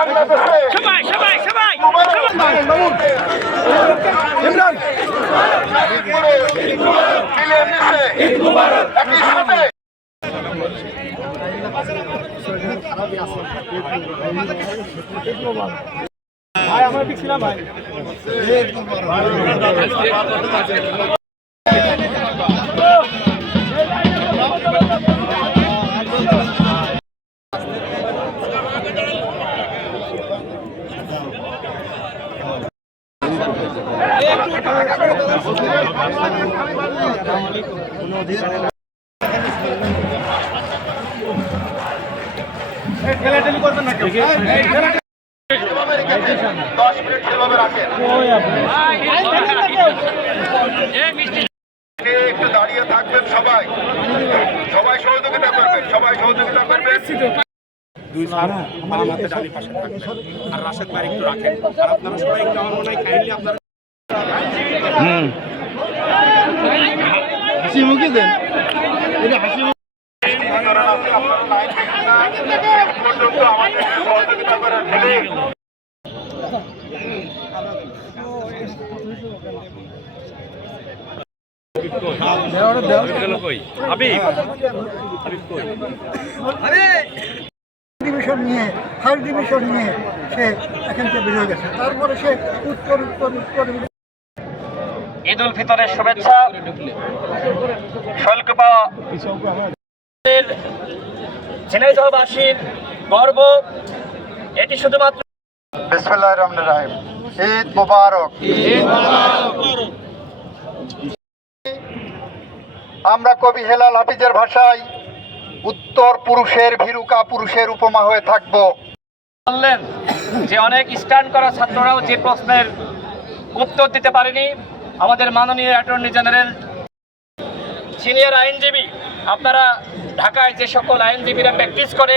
সবাই সবাই ভাই আমরা দেখছিলাম ভাই। একটু দাঁড়িয়ে থাকবেন সবাই সবাই সহযোগিতা করবেন সবাই সহযোগিতা করবেন দুই আর রাশেদ ভাই একটু রাখেন। আর আপনারা সবাই একটু আমার মনে হয় কাইন্ডলি আপনারা হাসি মুখে দেন। এটা হাসি ডিভিশন নিয়ে ফার্স্ট ডিভিশন নিয়ে সে এখান থেকে বেরিয়ে গেছে। তারপরে সে উত্তর উত্তর উত্তর ঈদ উল ফিতরের শুভেচ্ছা। শৈলকুপা ঝিনাইদহবাসীর গর্ব এটি শুধুমাত্র বিসমিল্লাহির রহমানির রহিম। ঈদ মোবারক। আমরা কবি হেলাল হাফিজের ভাষায় উত্তর পুরুষের ভীরুকা পুরুষের উপমা হয়ে থাকব। বললেন যে অনেক স্ট্যান্ড করা ছাত্ররাও যে প্রশ্নের উত্তর দিতে পারেনি। আমাদের মাননীয় অ্যাটর্নি জেনারেল সিনিয়র আইনজীবী আপনারা ঢাকায় যে সকল আইনজীবীরা প্র্যাকটিস করে